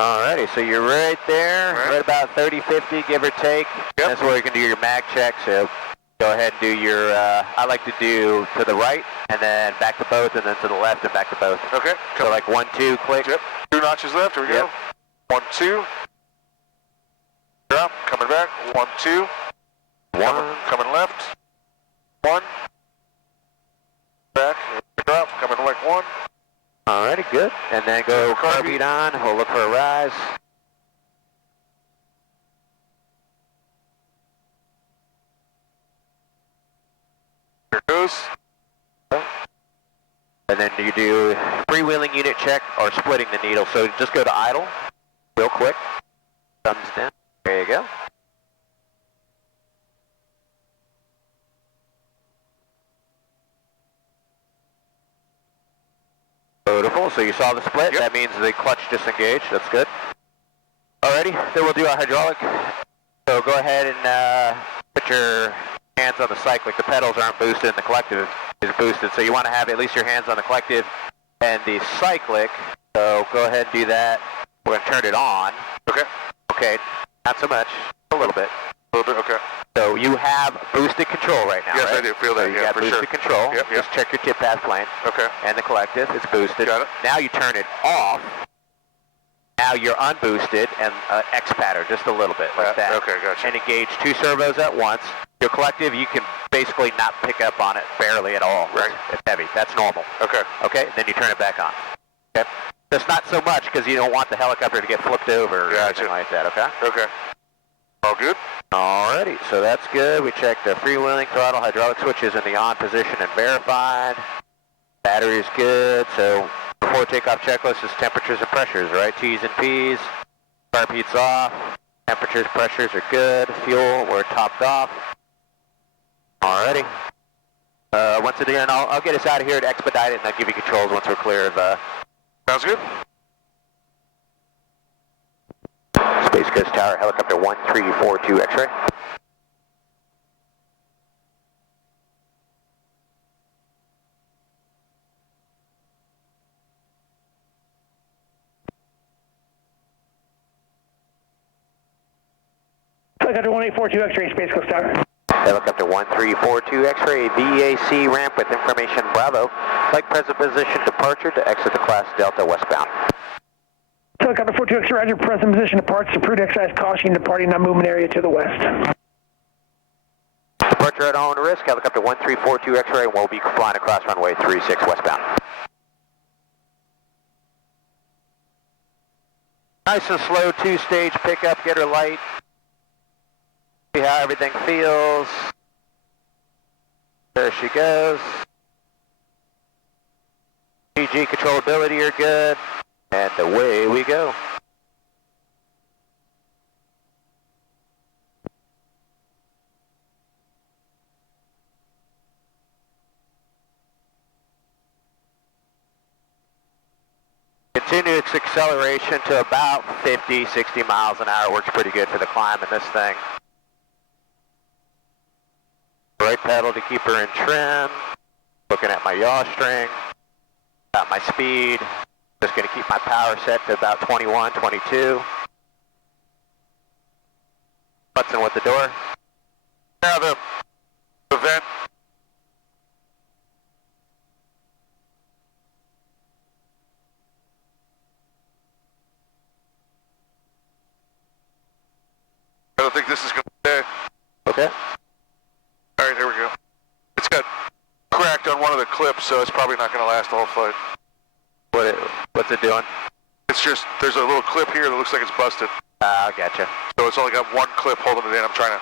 Alrighty, so you're right there, right about 30, 50, give or take. Yep. That's where you can do your mag check, so go ahead and do your, I like to do to the right, and then back to both, and then to the left, and back to both. Okay. So like 1, 2, click. Yep. 2 notches left, here we go. 1, 2. Drop, coming back. 1, 2. 1. Coming left. 1. Back, drop, coming like 1. Alrighty, good. And then go car beat on, we'll look for a rise. Here goes. And then you do freewheeling unit check or splitting the needle. So just go to idle, real quick. Thumbs down. There you go. Beautiful. So you saw the split. Yep. That means the clutch disengaged. That's good. Alrighty. Then we'll do our hydraulic. So go ahead and put your hands on the cyclic. The pedals aren't boosted and the collective is boosted. So you want to have at least your hands on the collective and the cyclic. So go ahead and do that. We're going to turn it on. Okay. Okay. Not so much. A little bit. A little bit, okay. So you have boosted control right now, yes, right? I do feel that, so you yeah, got for boosted sure. control. Yep, Just check your tip path plane. Okay. And the collective, it's boosted. Got it. Now you turn it off. Now you're unboosted and X-patter just a little bit, like that. Okay, gotcha. And engage 2 servos at once. Your collective, you can basically not pick up on it barely at all. Right. It's heavy. That's normal. Okay. Okay, then you turn it back on. Okay. Just not so much because you don't want the helicopter to get flipped over or anything like that, okay? Okay. All good? Alrighty, so that's good. We checked the freewheeling, throttle, hydraulic switches in the on position and verified. Battery is good, so before takeoff checklist is temperatures and pressures, right? T's and P's. Carb heat's off. Temperatures, pressures are good. Fuel, we're topped off. Alrighty. Once it's here, and I'll get us out of here to expedite it, and I'll give you controls once we're clear of... Sounds good. Space Coast Tower, helicopter 1342 X-ray. Helicopter 1842 X-ray, Space Coast Tower. Helicopter 1342 X-ray, VAC ramp with information Bravo. Flight present position departure to exit the class Delta westbound. Helicopter 42 X-ray, roger, present position departs, approved exercise caution, departing non-movement area to the west. Departure at own risk, helicopter 1342 X-ray will be flying across runway 36 westbound. Nice and slow 2-stage pickup, get her light. See how everything feels. There she goes. PG controllability are good. And away we go. Continuous acceleration to about 50, 60 miles an hour. Works pretty good for the climb in this thing. Right pedal to keep her in trim. Looking at my yaw string. Got my speed. Just going to keep my power set to about 21, 22. Button with the door. Now the vent. I don't think this is going to stay. Okay. All right, here we go. It's got cracked on one of the clips, so it's probably not going to last the whole flight. What's it doing? It's just, there's a little clip here that looks like it's busted. Ah, gotcha. So it's only got one clip holding it in. I'm trying to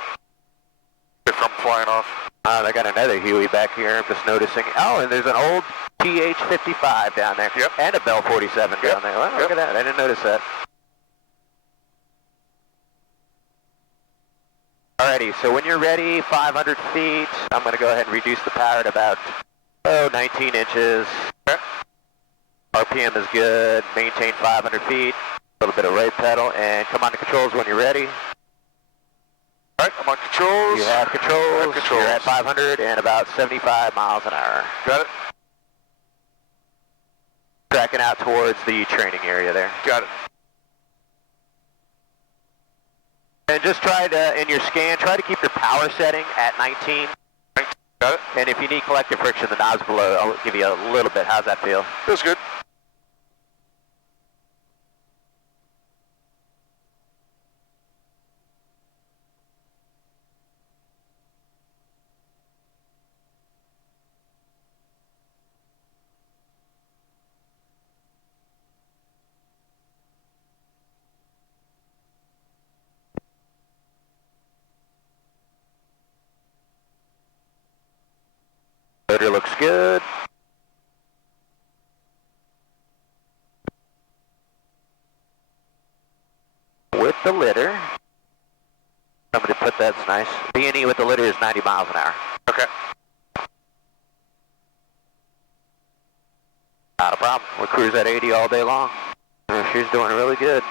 get it from flying off. I got another Huey back here. I'm just noticing. Oh, and there's an old TH-55 down there. Yep. And a Bell 47 down there. Well, look at that. I didn't notice that. Alrighty, so when you're ready, 500 feet, I'm going to go ahead and reduce the power to about, 19 inches. Okay. RPM is good. Maintain 500 feet. A little bit of right pedal, and come on to controls when you're ready. All right, I'm on controls. You have controls. I have controls. You're at 500 and about 75 miles an hour. Got it? Tracking out towards the training area there. Got it. And just try to, in your scan, try to keep your power setting at 19. Got it. And if you need collective friction, the knob's below. I'll give you a little bit. How's that feel? Feels good. Motor looks good. With the litter. Somebody put that's nice. B&E with the litter is 90 miles an hour. Okay. Not a problem. We'll cruise at 80 all day long. She's doing really good.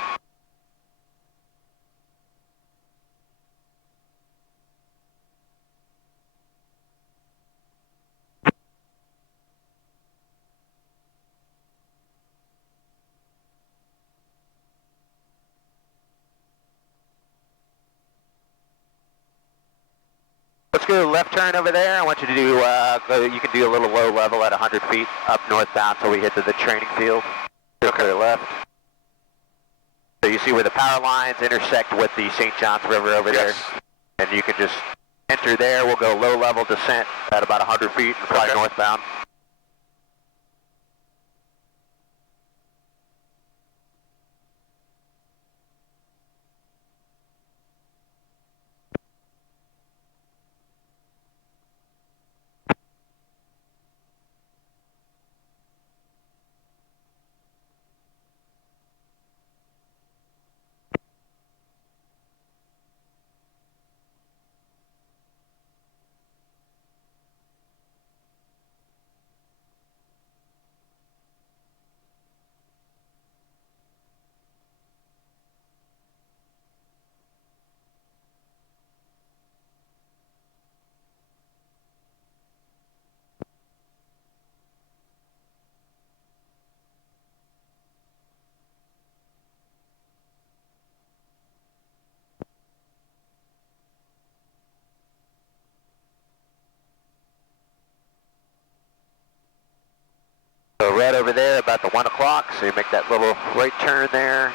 Let's go left turn over there. I want you to do, you can do a little low level at 100 feet up northbound till we hit to the training field. Okay. To the left. So you see where the power lines intersect with the St. Johns River over there. And you can just enter there. We'll go low level descent at about 100 feet and fly northbound. So right over there about the 1 o'clock, so you make that little right turn there.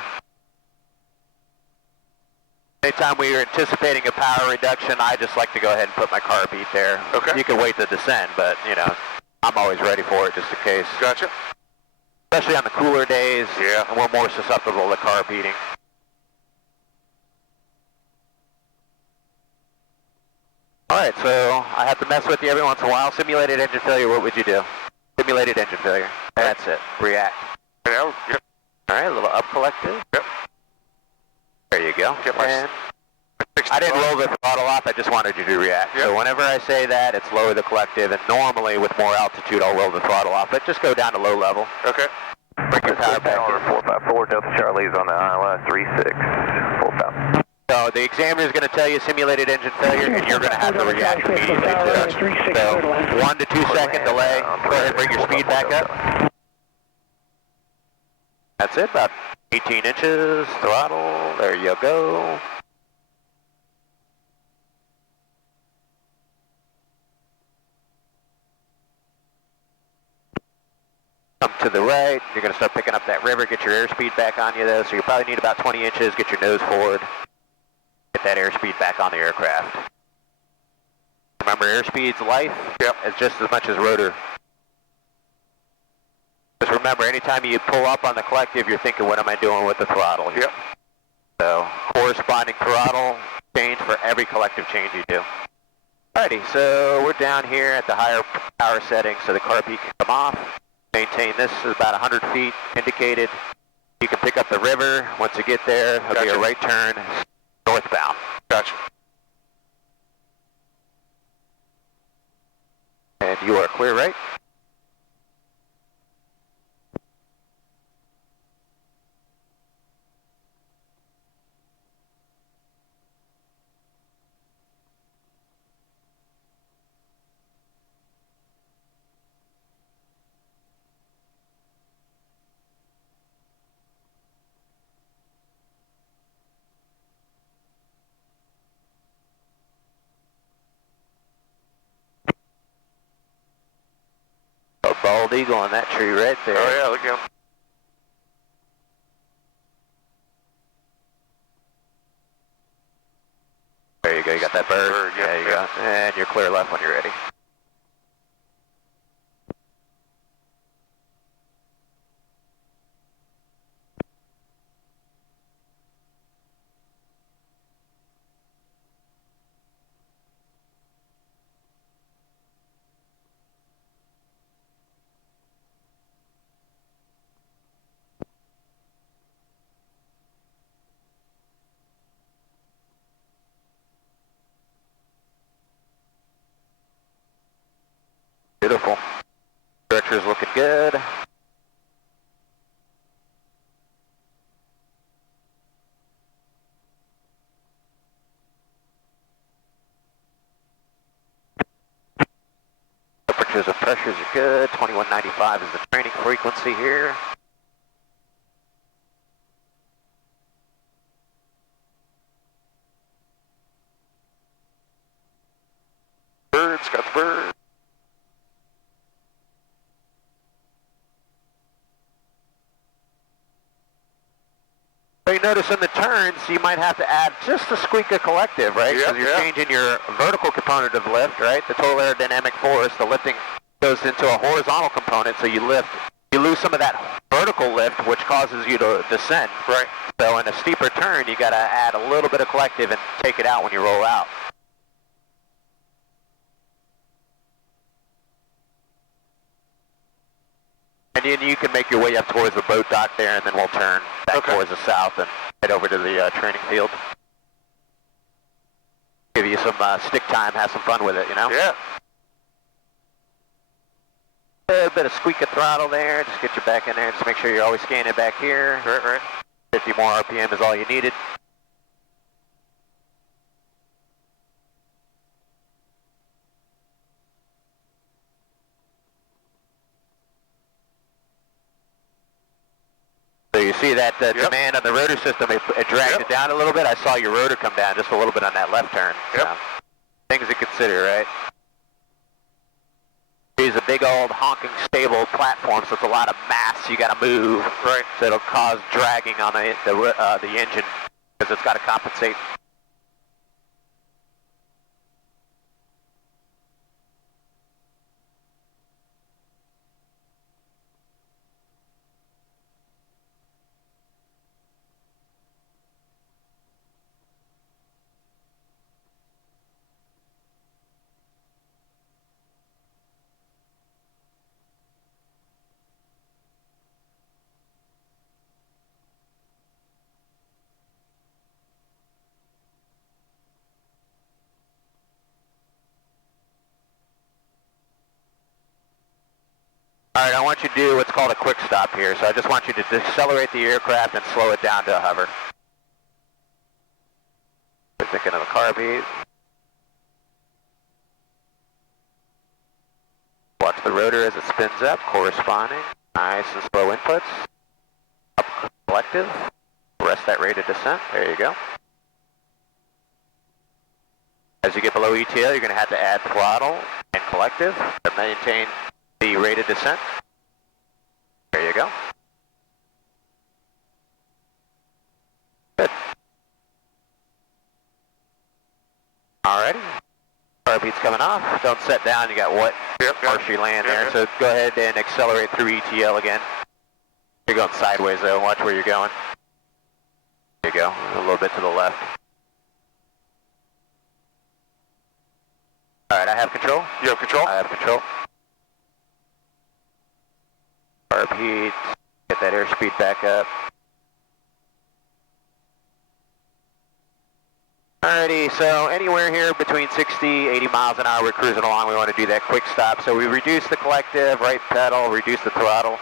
Anytime we are anticipating a power reduction, I just like to go ahead and put my car beat there. Okay. You can wait to descend, but, you know, I'm always ready for it just in case. Gotcha. Especially on the cooler days, and we're more susceptible to car beating. Alright, so I have to mess with you every once in a while. Simulated engine failure, what would you do? Simulated engine failure. That's it. React. Yeah, yep. Alright, a little up collective. Yep. There you go. Yep, And I didn't roll the throttle off, I just wanted you to react. Yep. So whenever I say that, it's lower the collective, and normally with more altitude I'll roll the throttle off, but just go down to low level. Okay. Bring your power back in. 454 Delta Charlie's on the ILS 36, full power. So the examiner is going to tell you simulated engine failure, and you're going to have to react immediately to it. So 1 to 2 second delay. Go ahead and bring your speed back up. That's it, about 18 inches, throttle, there you go. Come to the right, you're going to start picking up that river, get your airspeed back on you though, so you probably need about 20 inches, get your nose forward, get that airspeed back on the aircraft. Remember, airspeed's life is just as much as rotor. Just remember, anytime you pull up on the collective, you're thinking, what am I doing with the throttle here? So, corresponding throttle change for every collective change you do. Alrighty, so we're down here at the higher power setting, so the car beat can come off. Maintain this is about 100 feet indicated. You can pick up the river. Once you get there, it'll be a right turn northbound. Gotcha. And you are clear, right? bald eagle in that tree right there. Oh yeah, look at him. There you go, you got that bird. Yep, there you go. And you're clear left when you're ready. Beautiful. Stretcher's looking good. Temperatures and pressures are good. 2195 is the training frequency here. Bird's got the bird. So you notice in the turns, you might have to add just a squeak of collective, right? Because you're changing your vertical component of lift, right? The total aerodynamic force, the lifting goes into a horizontal component, so you lose some of that vertical lift, which causes you to descend. Right. So in a steeper turn, you got to add a little bit of collective and take it out when you roll out. And then you can make your way up towards the boat dock there, and then we'll turn back towards the south and head over to the training field. Give you some stick time, have some fun with it, you know? Yeah. A bit of squeak of throttle there, just get you back in there, just make sure you're always scanning back here. Right. 50 more RPM is all you needed. So you see that demand on the rotor system, it dragged it down a little bit. I saw your rotor come down just a little bit on that left turn. Yep. So, things to consider, right? These are big old honking stable platforms, so it's a lot of mass you got to move. Right. So it'll cause dragging on the engine because it's got to compensate. All right, I want you to do what's called a quick stop here. So I just want you to decelerate the aircraft and slow it down to a hover. We're thinking of a carb. Watch the rotor as it spins up, corresponding. Nice and slow inputs. Up collective. Rest that rate of descent. There you go. As you get below ETL, you're going to have to add throttle and collective to maintain the rate of descent. There you go. Good. Alrighty. RP's coming off. Don't set down. You got what? Partially land there. So go ahead and accelerate through ETL again. You're going sideways though. Watch where you're going. There you go. A little bit to the left. Alright, I have control. You have control? I have control. RP, get that airspeed back up. Alrighty, so anywhere here between 60, 80 miles an hour, we're cruising along. We want to do that quick stop. So we reduce the collective, right pedal, reduce the throttle.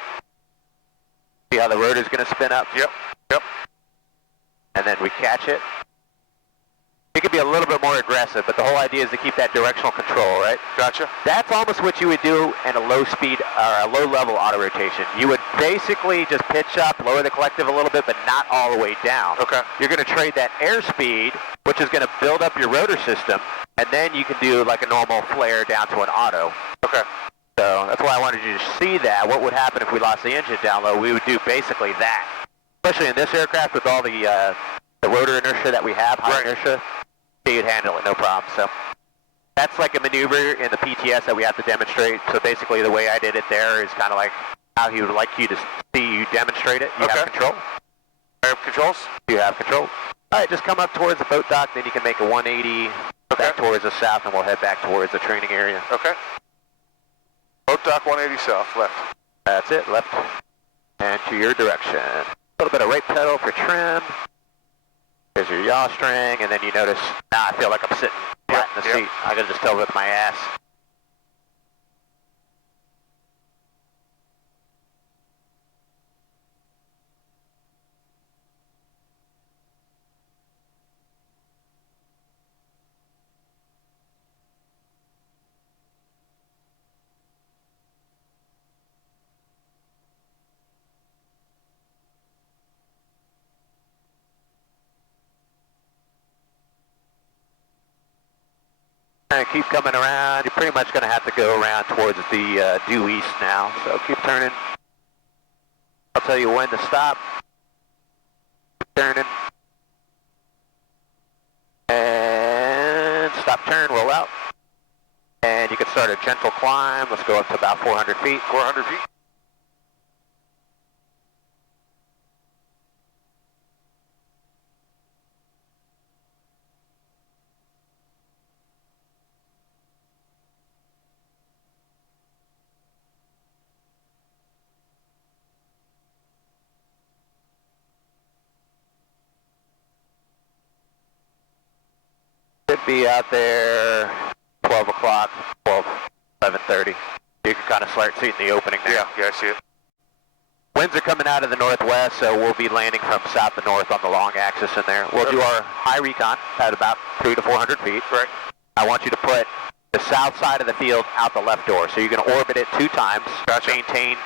See how the rotor's going to spin up? Yep. And then we catch it. It could be a little bit more aggressive, but the whole idea is to keep that directional control, right? Gotcha. That's almost what you would do in a low speed or a low level auto rotation. You would basically just pitch up, lower the collective a little bit, but not all the way down. Okay. You're going to trade that airspeed, which is going to build up your rotor system, and then you can do like a normal flare down to an auto. Okay. So that's why I wanted you to see that. What would happen if we lost the engine down low? We would do basically that. Especially in this aircraft with all the rotor inertia that we have, high inertia, you'd handle it, no problem. So that's like a maneuver in the PTS that we have to demonstrate. So basically the way I did it there is kind of like how he would like you to see you demonstrate it. You have control. I have controls? You have control. All right, just come up towards the boat dock, then you can make a 180 back towards the south, and we'll head back towards the training area. Okay. Boat dock 180 south, left. That's it, left. And to your direction. A little bit of right pedal for trim. There's your yaw string, and then you notice, now I feel like I'm sitting flat in the seat. I can just tell with my ass. And keep coming around. You're pretty much going to have to go around towards the due east now. So keep turning. I'll tell you when to stop. Keep turning. And stop, turn, roll out. And you can start a gentle climb. Let's go up to about 400 feet. 400 feet. Should be out there 12 o'clock, 11:30. You can kind of start seeing the opening there. Yeah, I see it. Winds are coming out of the northwest, so we'll be landing from south to north on the long axis in there. We'll do our high recon at about 300 to 400 feet. Right. I want you to put the south side of the field out the left door. So you're going to orbit it 2 times, maintain,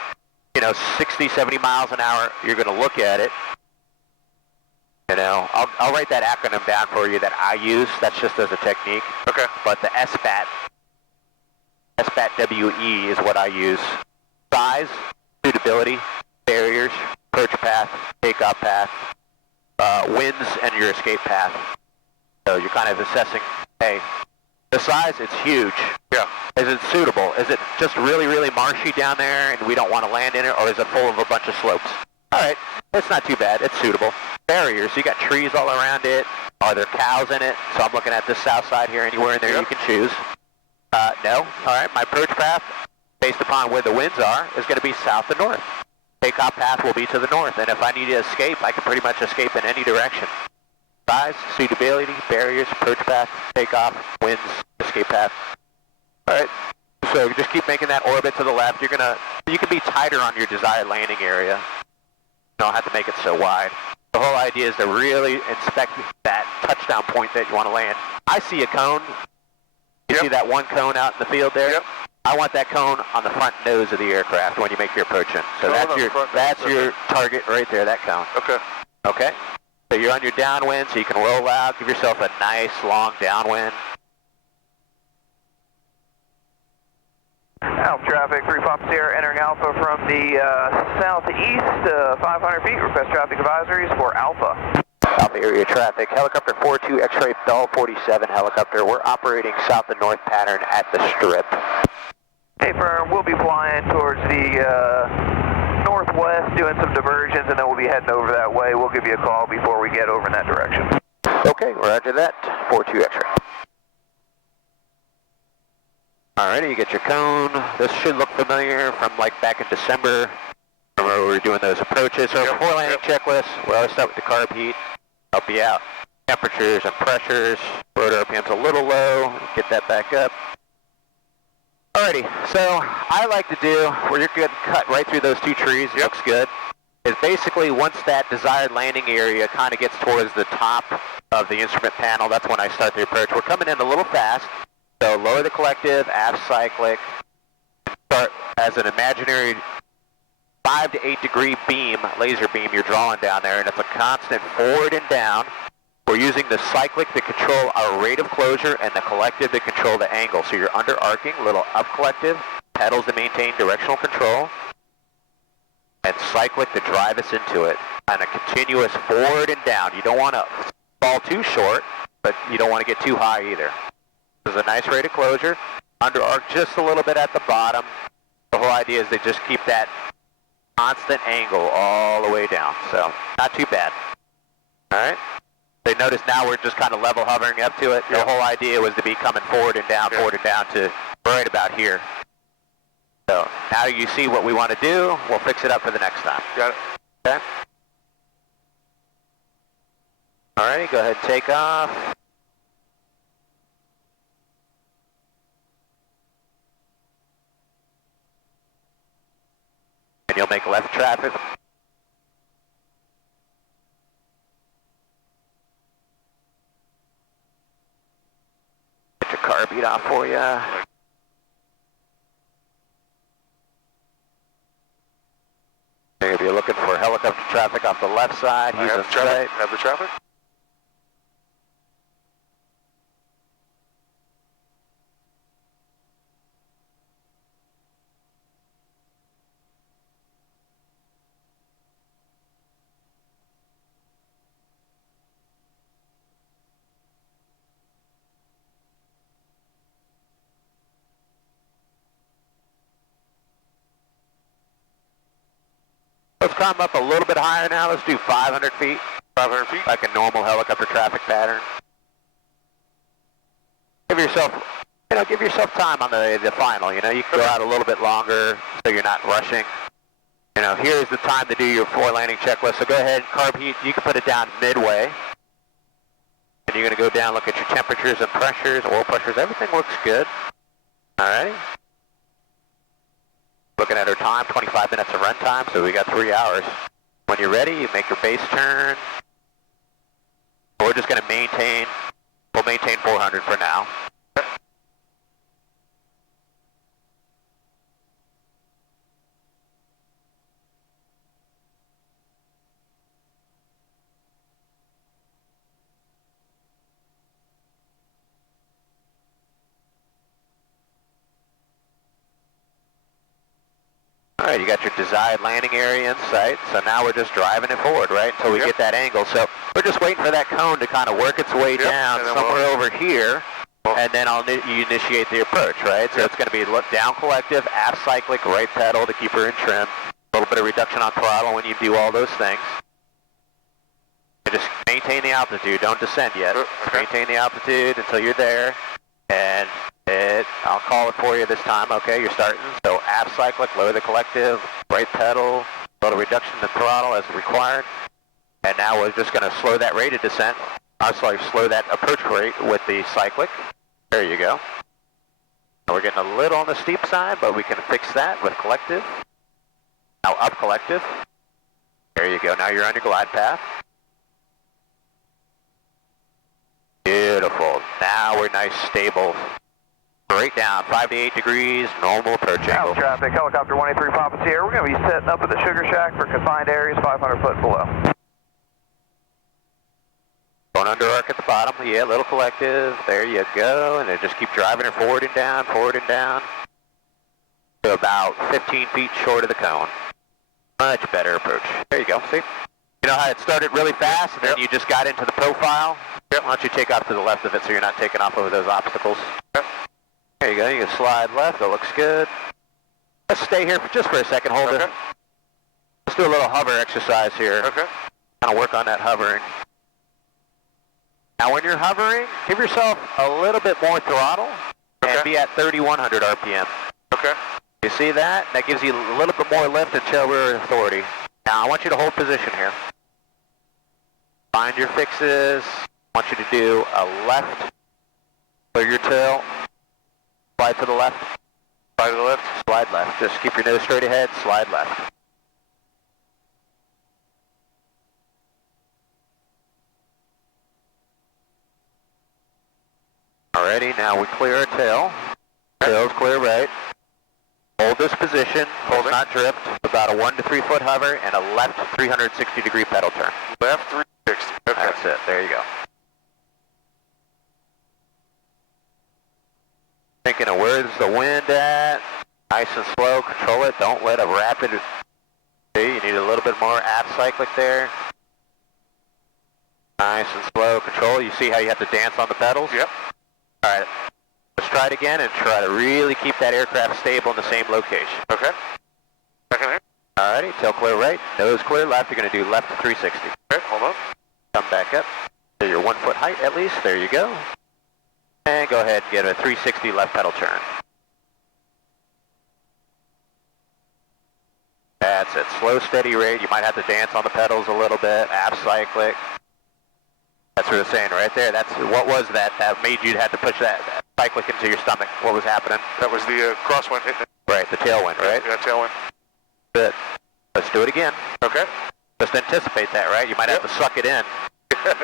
60, 70 miles an hour. You're going to look at it. I'll write that acronym down for you that I use. That's just as a technique. Okay. But the SBAT, SBAT-WE is what I use. Size, suitability, barriers, approach path, takeoff path, winds, and your escape path. So you're kind of assessing, hey, the size, it's huge. Yeah. Is it suitable? Is it just really, really marshy down there and we don't want to land in it, or is it full of a bunch of slopes? All right, it's not too bad. It's suitable. Barriers, you got trees all around it. Are there cows in it? So I'm looking at this south side here. Anywhere in there you can choose. No. All right, my approach path, based upon where the winds are, is going to be south to north. Takeoff path will be to the north, and if I need to escape, I can pretty much escape in any direction. Size, suitability, barriers, approach path, takeoff, winds, escape path. All right, so just keep making that orbit to the left. You can be tighter on your desired landing area. You don't have to make it so wide. The whole idea is to really inspect that touchdown point that you want to land. I see a cone. You see that one cone out in the field there? Yep. I want that cone on the front nose of the aircraft when you make your approach in. So that's your target right there, that cone. Okay. Okay? So you're on your downwind, so you can roll out, give yourself a nice long downwind. Alpha traffic, 3 Papa Sierra entering Alpha from the southeast, 500 feet. Request traffic advisories for Alpha. Alpha area traffic, helicopter 42 X-ray Bell 47 helicopter. We're operating south and north pattern at the strip. Hey firm, we'll be flying towards the northwest, doing some diversions, and then we'll be heading over that way. We'll give you a call before we get over in that direction. Okay, roger that. 42 X-ray. Alrighty, you get your cone. This should look familiar from like back in December. Remember we were doing those approaches. So before landing checklist, we always start with the carb heat. Help you out. Temperatures and pressures. Rotor RPM's a little low. Get that back up. Alrighty, so I like to do, where you're good cut right through those 2 trees, it looks good, is basically once that desired landing area kind of gets towards the top of the instrument panel, that's when I start the approach. We're coming in a little fast, so lower the collective, aft cyclic, start as an imaginary 5 to 8 degree beam, laser beam you're drawing down there, and it's a constant forward and down. We're using the cyclic to control our rate of closure and the collective to control the angle. So you're under arcing, little up collective, pedals to maintain directional control, and cyclic to drive us into it on a continuous forward and down. You don't want to fall too short, but you don't want to get too high either. This is a nice rate of closure. Under arc just a little bit at the bottom. The whole idea is to just keep that constant angle all the way down, so not too bad. All right. So notice now we're just kind of level hovering up to it. The whole idea was to be coming forward and down to right about here. So now you see what we want to do. We'll fix it up for the next time. Got it. Okay. All right, go ahead and take off. And you'll make left traffic. Get your car beat off for you. If you're looking for helicopter traffic off the left side, he's in sight. Have the traffic? Let's climb up a little bit higher now. Let's do 500 feet. 500 feet? Like a normal helicopter traffic pattern. Give yourself time on the final. You know, you can go out a little bit longer so you're not rushing. You know, here's the time to do your 4 landing checklist. So go ahead, carb heat. You can put it down midway. And you're going to go down, look at your temperatures and pressures, oil pressures. Everything looks good. All right. Looking at our time, 25 minutes of run time, so we got 3 hours. When you're ready, you make your base turn. We're just going to maintain, we'll maintain 400 for now. All right, you got your desired landing area in sight, so now we're just driving it forward, right, until we get that angle. So we're just waiting for that cone to kind of work its way down somewhere over here, and then you initiate the approach, right? So it's going to be down collective, aft cyclic, right pedal to keep her in trim, a little bit of reduction on throttle when you do all those things. And just maintain the altitude, don't descend yet. Maintain the altitude until you're there, and I'll call it for you this time, okay? You're starting. So aft cyclic, lower the collective, right pedal, little reduction in throttle as required. And now we're just going to slow that rate of descent. Slow that approach rate with the cyclic. There you go. Now we're getting a little on the steep side, but we can fix that with collective. Now up collective. There you go. Now you're on your glide path. Beautiful. Now we're nice, stable. Straight down, 5 to 8 degrees, normal approach angle. Traffic, helicopter 183 Papa Sierra. We're going to be setting up at the Sugar Shack for confined areas 500 foot below. Going under arc at the bottom, yeah, little collective, there you go, and then just keep driving her forward and down, to about 15 feet short of the cone. Much better approach. There you go, see? You know how it started really fast, and then you just got into the profile? Why don't you take off to the left of it so you're not taking off over those obstacles? There you go, you can slide left, that looks good. Let's stay here just for a second, hold it. Let's do a little hover exercise here. Okay. Kind of work on that hovering. Now when you're hovering, give yourself a little bit more throttle and be at 3,100 RPM. Okay. You see that? That gives you a little bit more lift and tailwheel authority. Now I want you to hold position here. Find your fixes. I want you to do a left, clear your tail, slide to the left. Slide to the left. Slide left. Just keep your nose straight ahead, slide left. Alrighty, now we clear our tail. Tail's clear right. Hold this position, hold not drift, about a 1 to 3 foot hover, and a left 360 degree pedal turn. Left 360. Okay. That's it, there you go. Thinking of where's the wind at? Nice and slow, control it, don't let a rapid, see, you need a little bit more aft cyclic there. Nice and slow, control, you see how you have to dance on the pedals? Yep. Alright, let's try it again and try to really keep that aircraft stable in the same location. Okay. Second here. Alrighty, tail clear right, nose clear left, you're going to do left to 360. Okay, hold on. Come back up to your 1 foot height at least, there you go. And go ahead and get a 360 left pedal turn. That's it, slow steady rate, you might have to dance on the pedals a little bit, aft cyclic. That's what it's saying right there, that's, what was that made you have to push that cyclic into your stomach? What was happening? That was the crosswind hitting it. Right, the tailwind, right? Yeah, tailwind. Good. Let's do it again. Okay. Just anticipate that, right? You might have to suck it in. Here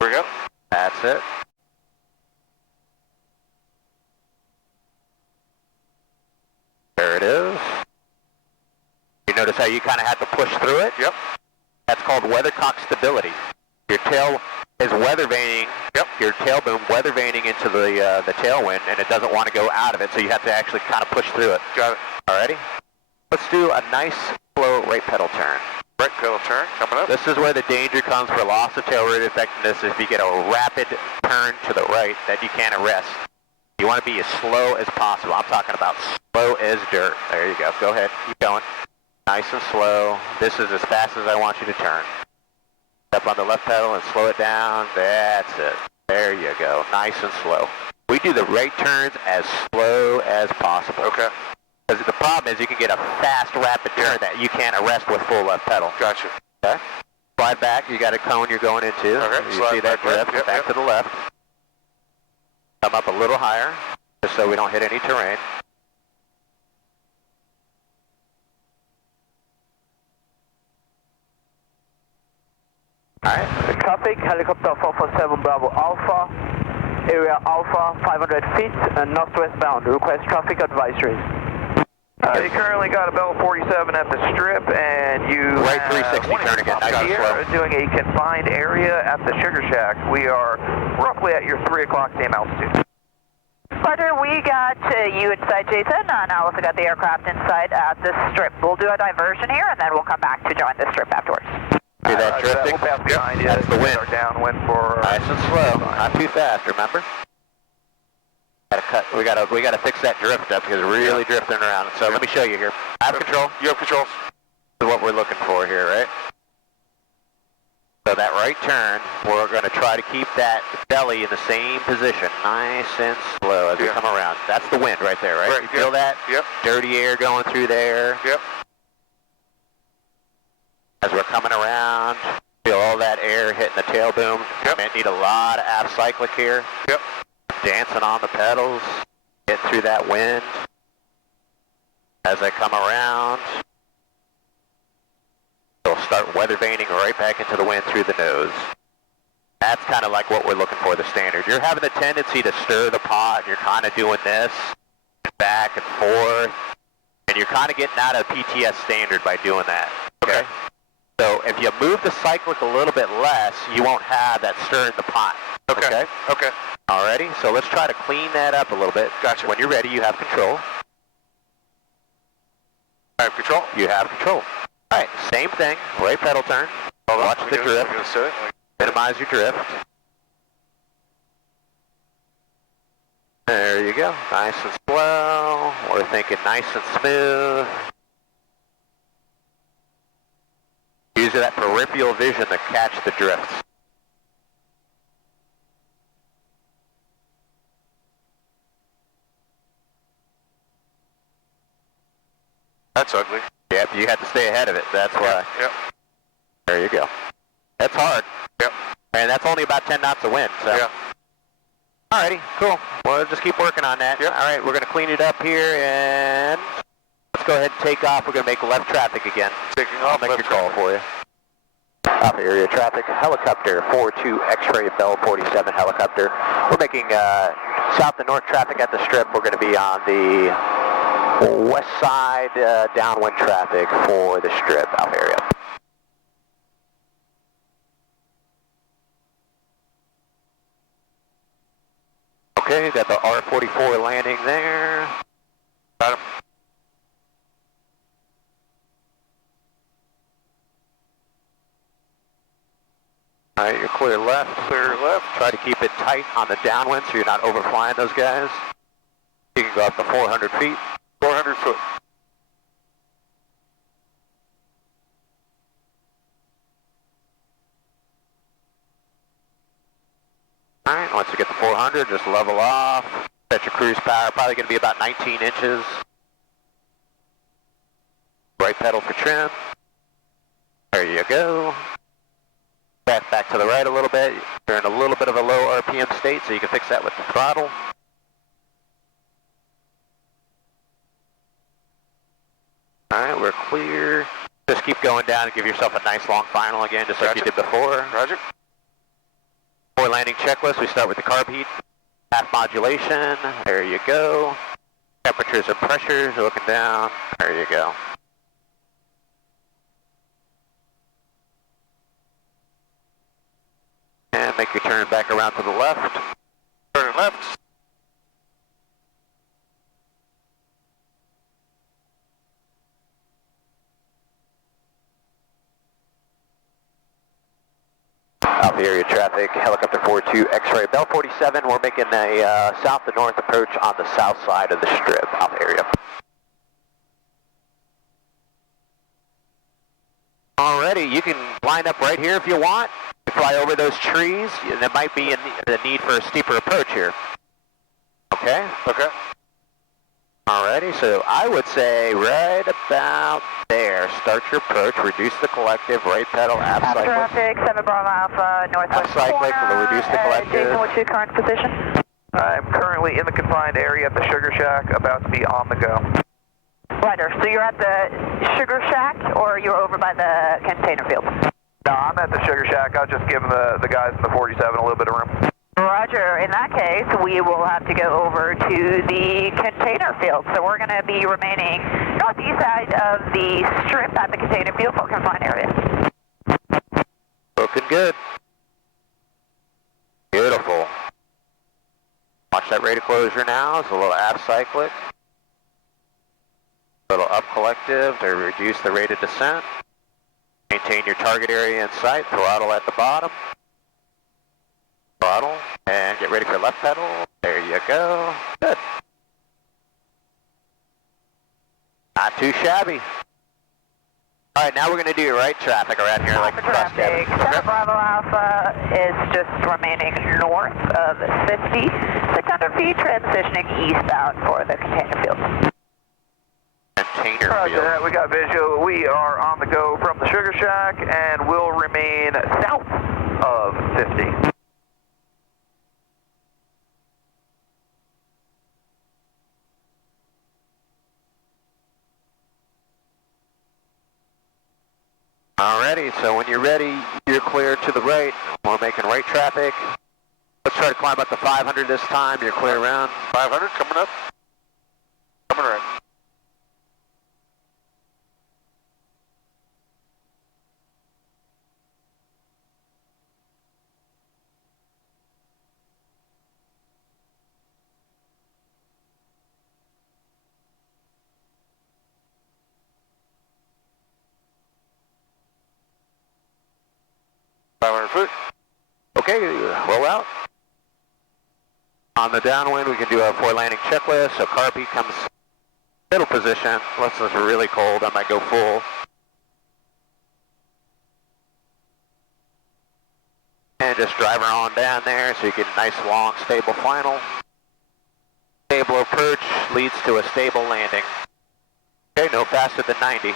we go. That's it. There it is. You notice how you kind of had to push through it? Yep. That's called weathercock stability. Your tail is weather vaning. Yep. Your tail boom weather vaning into the tailwind, and it doesn't want to go out of it, so you have to actually kind of push through it. Got it. Alrighty? Let's do a nice, slow right pedal turn. Right pedal turn coming up. This is where the danger comes for loss of tail rate effectiveness if you get a rapid turn to the right that you can't arrest. You want to be as slow as possible. I'm talking about slow as dirt. There you go. Go ahead. Keep going. Nice and slow. This is as fast as I want you to turn. Step on the left pedal and slow it down. That's it. There you go. Nice and slow. We do the right turns as slow as possible. Okay. Because the problem is you can get a fast, rapid turn that you can't arrest with full left pedal. Gotcha. Okay. Slide back. You got a cone you're going into. Okay. You Slide see that back, right. drift? Yep, back yep. to the left. Come up a little higher, just so we don't hit any terrain. Alright. Traffic, helicopter 447 Bravo Alpha, area Alpha, 500 feet, northwest bound. Request traffic advisory. You currently got a Bell 47 at the strip, and you Right 360 turn again. Nice and slow. doing a confined area at the Sugar Shack. We are roughly at your 3 o'clock same altitude. Roger, we got you inside Jason, and I also got the aircraft inside at the strip. We'll do a diversion here, and then we'll come back to join the strip afterwards. See that drifting? We'll pass behind you. That's the wind. Our downwind for... Nice and slow. Not too fast, remember? We gotta fix that drift up because it's really drifting around. So let me show you here. I have control. You have control. This is what we're looking for here, right? So that right turn, we're going to try to keep that belly in the same position, nice and slow as we come around. That's the wind right there, right? Right. You feel that? Yep. Dirty air going through there. Yep. As we're coming around, feel all that air hitting the tail boom. Yep. I need a lot of aft cyclic here. Yep. Dancing on the pedals, get through that wind. As I come around, it'll start weather vaning right back into the wind through the nose. That's kind of like what we're looking for, the standard. You're having a tendency to stir the pot, and you're kind of doing this, back and forth, and you're kind of getting out of PTS standard by doing that. Okay? So if you move the cyclic a little bit less, you won't have that stir in the pot. Okay. Okay. Alrighty, so let's try to clean that up a little bit. Gotcha. When you're ready, you have control. I have control. You have control. Alright, same thing, right pedal turn. Watch the drift. Minimize your drift. There you go, nice and slow. We're thinking nice and smooth. Use that peripheral vision to catch the drifts. That's ugly. Yep, you have to stay ahead of it, that's why. Yep. There you go. That's hard. Yep. And that's only about 10 knots of wind, so. Yeah. Alrighty, cool. Well, just keep working on that. Yep. Alright, we're going to clean it up here, and let's go ahead and take off. We're going to make left traffic again. Taking I'll off. make your call for you. Top area traffic, helicopter 42 X-ray Bell 47 helicopter. We're making south and north traffic at the strip. We're going to be on the west side downwind traffic for the strip Alpha area. Okay, got the R-44 landing there. Got him. All right, you're clear left. Clear left. Try to keep it tight on the downwind so you're not overflying those guys. You can go up to 400 feet. 400 foot. All right, once you get to 400, just level off. Set your cruise power, probably going to be about 19 inches. Right pedal for trim. There you go. Back to the right a little bit. You're in a little bit of a low RPM state, so you can fix that with the throttle. All right, we're clear. Just keep going down and give yourself a nice long final again, just like you did before. Roger. For landing checklist, we start with the carb heat, half modulation. There you go. Temperatures and pressures, looking down. There you go. And make your turn back around to the left. Turning left. Alpha area traffic, helicopter 42, X-ray, Bell 47. We're making a south to north approach on the south side of the strip, Alpha area. Alrighty, you can line up right here if you want. Fly over those trees, and there might be the need for a steeper approach here. Okay? Okay. Alrighty, so I would say right about there. Start your approach, reduce the collective, right pedal, aft cyclic. Traffic, 7 Bravo Alpha, northwest Aft cyclic, corner. we'll reduce the collective. Jason, what's your current position? I'm currently in the confined area at the Sugar Shack, about to be on the go. Ryder, so you're at the Sugar Shack, or you're over by the container field? No, I'm at the Sugar Shack. I'll just give the guys in the 47 a little bit of room. Roger. In that case, we will have to go over to the container field. So we're going to be remaining northeast side of the strip at the container field for confined area. Looking good. Beautiful. Watch that rate of closure now. It's a little aft cyclic. A little up collective to reduce the rate of descent. Maintain your target area in sight. Throttle at the bottom. Throttle, and get ready for left pedal. There you go. Good. Not too shabby. All right, now we're going to do your right traffic around here like cross traffic. 7 Bravo Alpha is just remaining north of 50, 600 feet, transitioning eastbound for the container field. Container Roger field. that. We got visual. We are on the go from the Sugar Shack and will remain south of 50. Alrighty, so when you're ready, you're clear to the right. We're making right traffic. Let's try to climb up to 500 this time. You're clear around. 500 coming up. Coming right. Okay, roll out. On the downwind, we can do a 4 landing checklist. So carb heat comes middle position. Unless it's really cold, I might go full. And just drive her on down there so you get a nice, long, stable final. Stable approach leads to a stable landing. Okay, no faster than 90.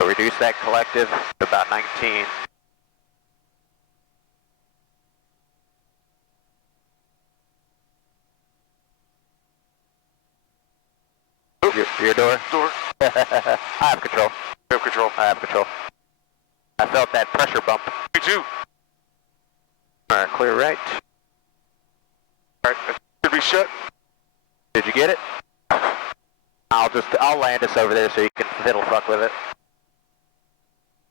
So reduce that collective to about 19. Your door? Door. I have control. You have control. I have control. I felt that pressure bump. Me too. Alright, clear right. Alright, should be shut. Did you get it? I'll land us over there so you can fiddle fuck with it.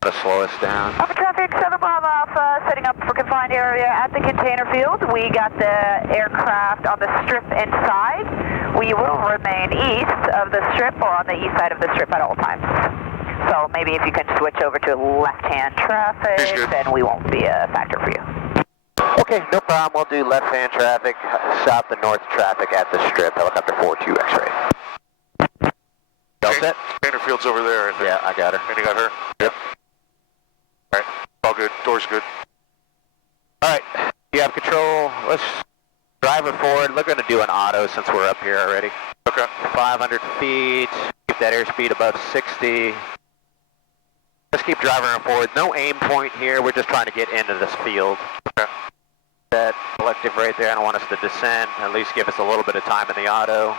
To slow us down. Alpha traffic, 7 Bravo Alpha, setting up for confined area at the container field. We got the aircraft on the strip inside. We will remain east of the strip or on the east side of the strip at all times. So maybe if you can switch over to left-hand traffic, then we won't be a factor for you. Okay, no problem. We'll do left-hand traffic, south and north traffic at the strip, helicopter 42 X-ray. All set? Container field's over there. Yeah, I got her. And you got her? Yep. All right, all good. Door's good. All right, you have control. Let's drive her forward. We're going to do an auto since we're up here already. Okay. 500 feet. Keep that airspeed above 60. Just keep driving her forward. No aim point here. We're just trying to get into this field. Okay. That collective right there, I don't want us to descend. At least give us a little bit of time in the auto.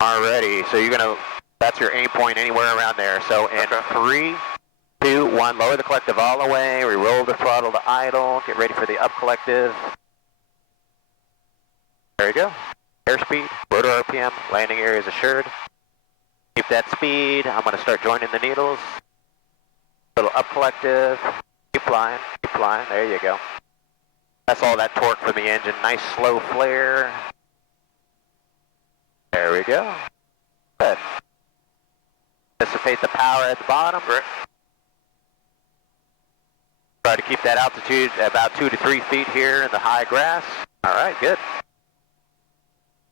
Alrighty, so you're gonna, that's your aim point anywhere around there. So in 3, 2, 1, lower the collective all the way. We roll the throttle to idle. Get ready for the up collective. There you go. Airspeed, rotor RPM, landing area is assured. Keep that speed. I'm gonna start joining the needles. Little up collective. Keep flying, keep flying. There you go. That's all that torque from the engine. Nice slow flare. There we go. Good. Dissipate the power at the bottom. Right. Try to keep that altitude about 2 to 3 feet here in the high grass. All right, good.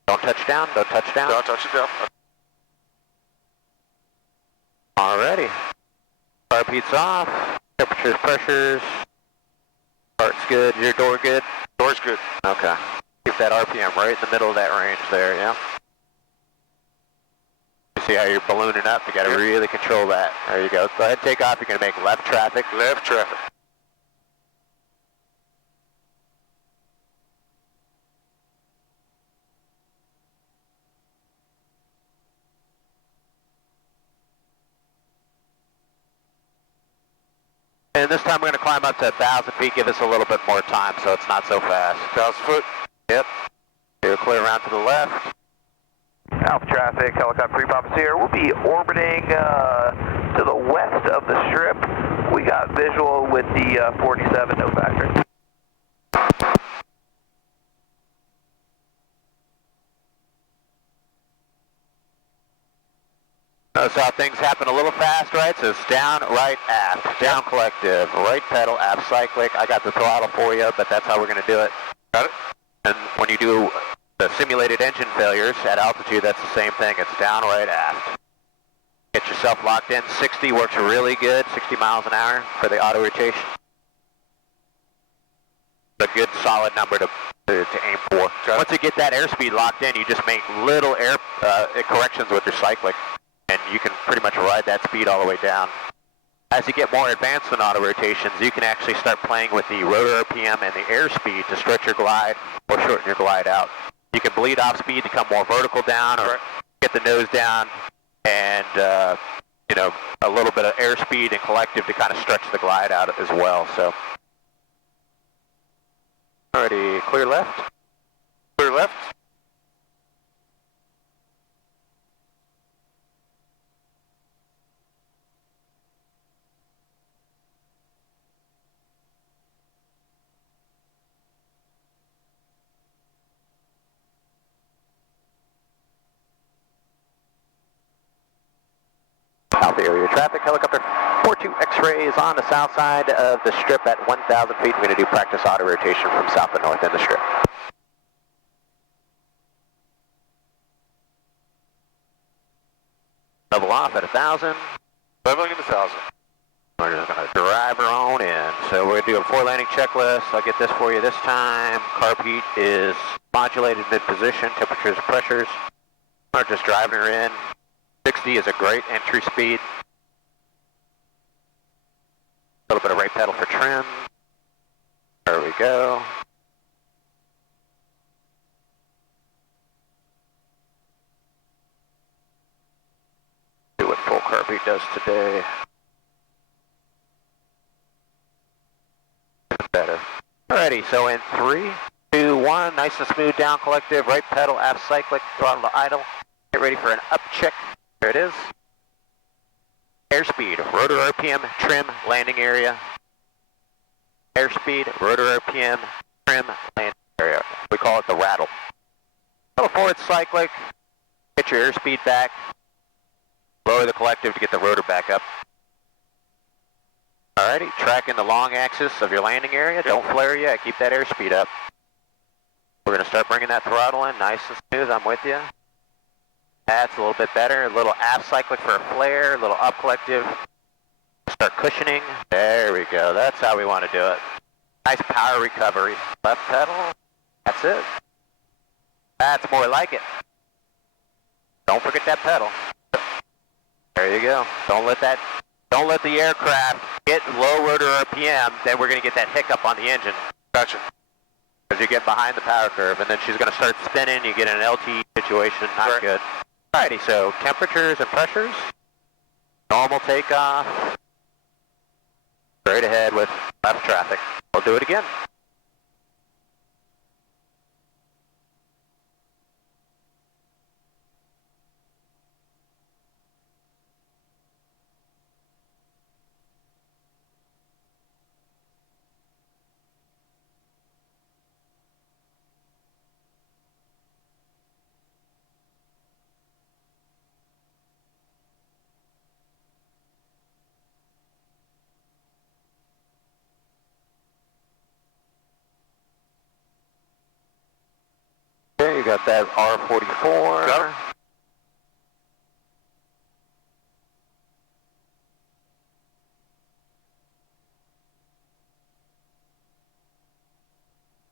Don't touch down, don't touch down. Don't touch it down. Alrighty. Carb heat's off. Temperatures, pressures. Part's good. Your door good? Door's good. Okay. Keep that RPM right in the middle of that range there, yeah? You see how you're ballooning up? You gotta really control that. There you go. Go ahead, take off. You're gonna make left traffic. Left traffic. And this time we're going to climb up to 1,000 feet, give us a little bit more time so it's not so fast. 1,000 foot? Yep. You're clear around to the left. Alpha traffic, helicopter 3 Papa Sierra. We'll be orbiting to the west of the strip. We got visual with the 47, no factor. Notice how things happen a little fast, right? So it's down, right, aft. Down collective, right pedal, aft cyclic. I got the throttle for you, but that's how we're going to do it. Got it? And when you do the simulated engine failures at altitude, that's the same thing. It's down, right, aft. Get yourself locked in. 60 works really good, 60 miles an hour for the auto rotation. A good solid number to aim for. Once you get that airspeed locked in, you just make little air corrections with your cyclic, and you can pretty much ride that speed all the way down. As you get more advanced in auto rotations, you can actually start playing with the rotor RPM and the airspeed to stretch your glide or shorten your glide out. You can bleed off speed to come more vertical down, or get the nose down, and you know, a little bit of airspeed and collective to kind of stretch the glide out as well. So, alrighty, clear left. Clear left. Alpha area traffic, helicopter 42 X-ray is on the south side of the strip at 1,000 feet. We're going to do practice auto rotation from south to north in the strip. Level off at 1,000. Leveling at 1,000. We're just going to drive her on in. So we're going to do a 4 landing checklist. I'll get this for you this time. Carb heat is modulated mid-position, temperatures, pressures. We're just driving her in. 60 is a great entry speed. A little bit of right pedal for trim. There we go. See what full carb heat does today. Better. Alrighty, so in 3, 2, 1, nice and smooth down collective, right pedal, aft cyclic, throttle to idle. Get ready for an up check. There it is. Airspeed, rotor RPM, trim, landing area. Airspeed, rotor RPM, trim, landing area. We call it the rattle. Little forward cyclic. Get your airspeed back. Lower the collective to get the rotor back up. Alrighty, tracking the long axis of your landing area. Don't flare yet, keep that airspeed up. We're going to start bringing that throttle in nice and smooth, I'm with you. That's a little bit better, a little aft cyclic for a flare, a little up collective. Start cushioning, there we go, that's how we want to do it. Nice power recovery. Left pedal, that's it. That's more like it. Don't forget that pedal. There you go. Don't let the aircraft get low rotor RPM, then we're going to get that hiccup on the engine. Gotcha. Because you get behind the power curve, and then she's going to start spinning, you get an LT situation, not good. Alrighty, so temperatures and pressures. Normal takeoff. Straight ahead with left traffic. We'll do it again. Okay, you got that R44. Got it.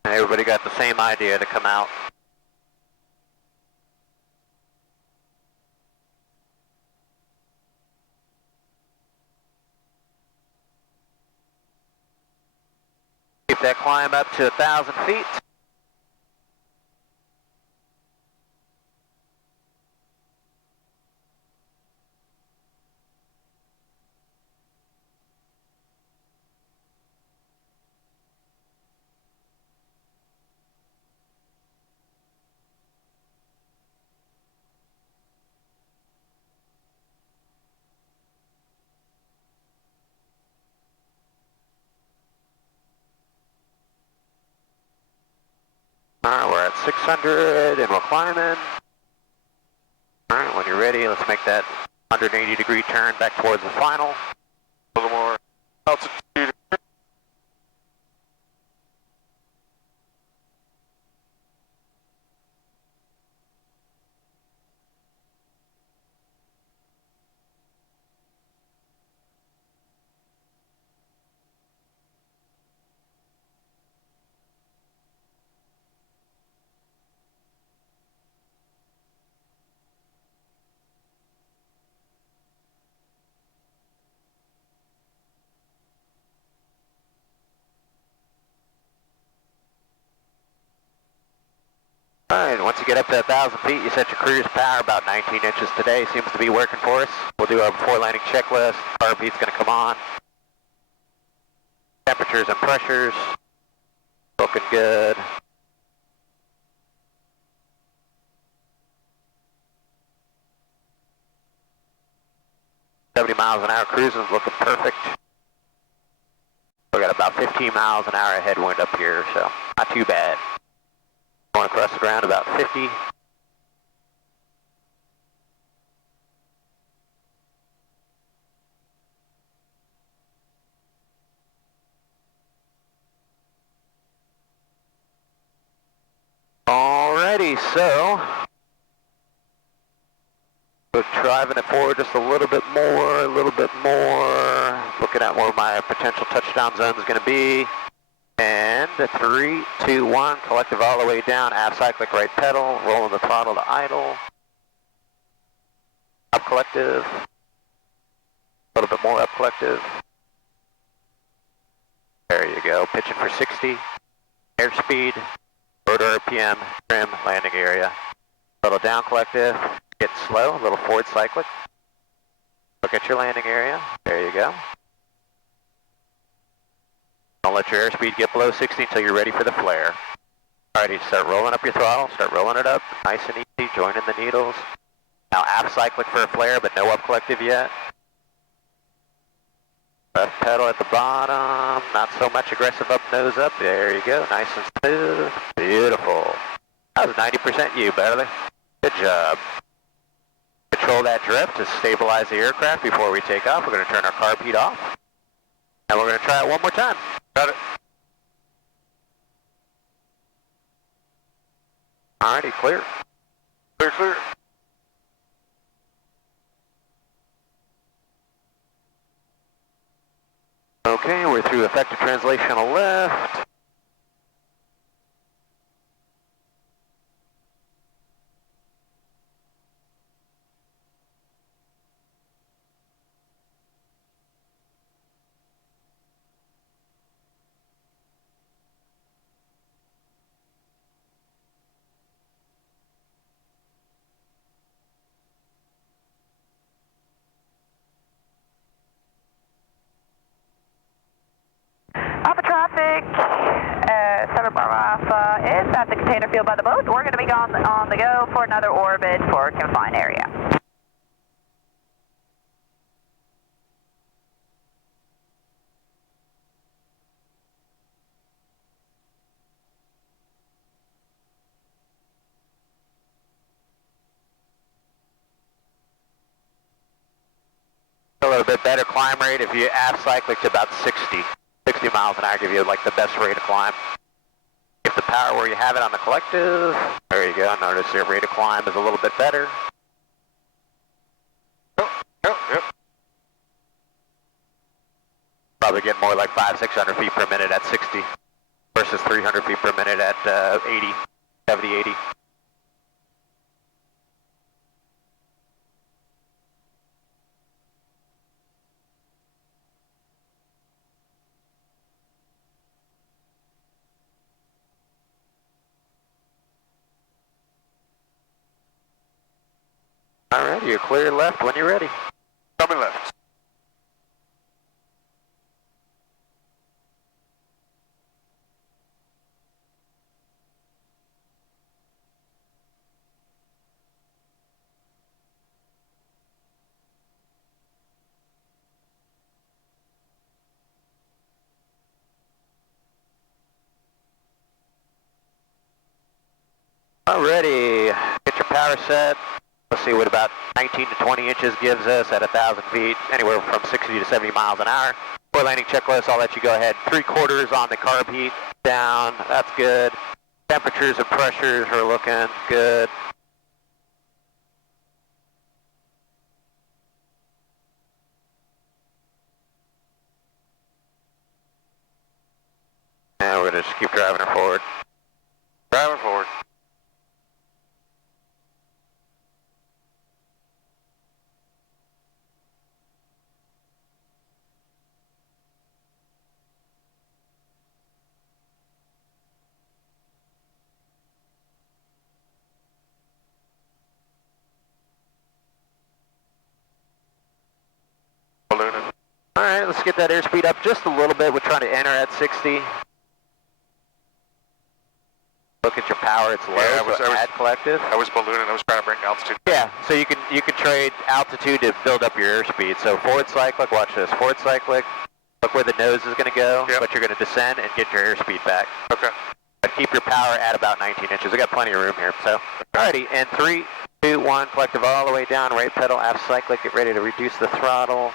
And everybody got the same idea to come out. Keep that climb up to 1,000 feet. Alright, we're at 600 and we're climbing. Alright, when you're ready, let's make that 180-degree turn back towards the final. A little more altitude. Alright, once you get up to 1,000 feet, you set your cruise power about 19 inches today. Seems to be working for us. We'll do our before landing checklist. RP's going to come on. Temperatures and pressures. Looking good. miles an hour cruising, looking perfect. We got about 15 miles an hour of headwind up here, so not too bad. Going across the ground about 50. Alrighty, so we're driving it forward just a little bit more, looking at where my potential touchdown zone is going to be. And 3, 2, 1, collective all the way down, aft cyclic right pedal, rolling the throttle to idle. Up collective, a little bit more up collective. There you go, pitching for 60, airspeed, rotor RPM, trim, landing area. A little down collective, get slow, a little forward cyclic. Look at your landing area, there you go. Don't let your airspeed get below 60 until you're ready for the flare. Alrighty, start rolling up your throttle, start rolling it up, nice and easy, joining the needles. Now aft cyclic for a flare, but no up collective yet. Left pedal at the bottom, not so much aggressive up, nose up, there you go, nice and smooth, beautiful. That was 90% you, Beverly. Good job. Get control that drift to stabilize the aircraft before we take off. We're going to turn our carb heat off. And we're going to try it one more time. Got it. Alrighty, clear. Clear, clear. Okay, we're through effective translational lift. Alpha traffic, 7 Bravo Alpha is at the container field by the boat. We're going to be on the go for another orbit for confined area. A little bit better climb rate if you aft cyclic to about 60 miles an hour, give you like the best rate of climb. If the power where you have it on the collective, there you go. Notice your rate of climb is a little bit better. Yep. Probably get more like 500-600 feet per minute at 60 versus 300 feet per minute at 70, 80. Alright, you're clear left when you're ready. Coming left. Alrighty, get your power set. Let's see what about 19 to 20 inches gives us at 1,000 feet, anywhere from 60 to 70 miles an hour. For landing checklist, I'll let you go ahead. 3/4 on the carb heat down, that's good. Temperatures and pressures are looking good. And we're going to just keep driving her forward. Driving forward. Ballooning. Alright, let's get that airspeed up just a little bit. We're trying to enter at 60. Look at your power, it's low, Yeah, add collective. I was ballooning. I was trying to bring altitude. Yeah, so you can trade altitude to build up your airspeed. So forward cyclic, watch this, forward cyclic, look where the nose is going to go, Yep. but you're going to descend and get your airspeed back. Okay. But keep your power at about 19 inches. I got plenty of room here. So, alrighty, and 3, 2, 1, collective all the way down, right pedal, aft cyclic, get ready to reduce the throttle.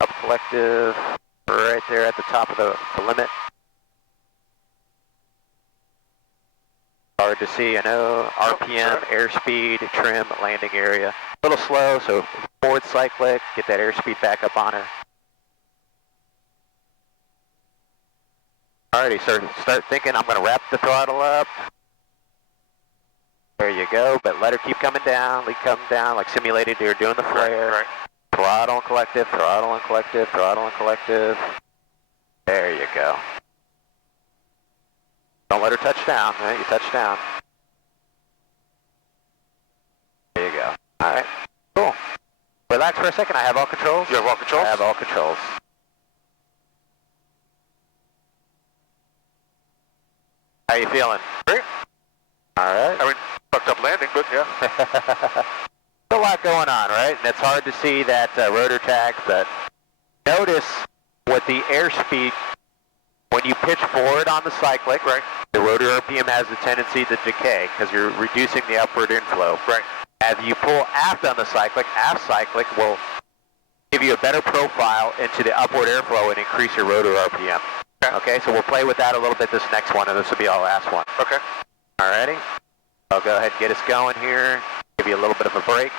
Up collective, right there at the top of the limit. Hard to see, I know. RPM, airspeed, trim, landing area. A little slow, so forward cyclic, get that airspeed back up on her. Alrighty, start thinking I'm going to wrap the throttle up. There you go, but let her keep coming down, like simulated you're doing the flare. Right. Throttle and collective, throttle and collective, throttle and collective. There you go. Don't let her touch down, right? You touch down. There you go. Alright, cool. Relax for a second, I have all controls. You have all controls? I have all controls. How you feeling? Great. Alright. I mean, fucked up landing, but yeah. A lot going on, right? And it's hard to see that rotor tack, but notice what the airspeed, when you pitch forward on the cyclic, Right. the rotor RPM has a tendency to decay because you're reducing the upward inflow. Right. As you pull aft on the cyclic, aft cyclic will give you a better profile into the upward airflow and increase your rotor RPM. Okay, so we'll play with that a little bit this next one, and this will be our last one. Okay. Alrighty. I'll go ahead and get us going here. Give you a little bit of a break.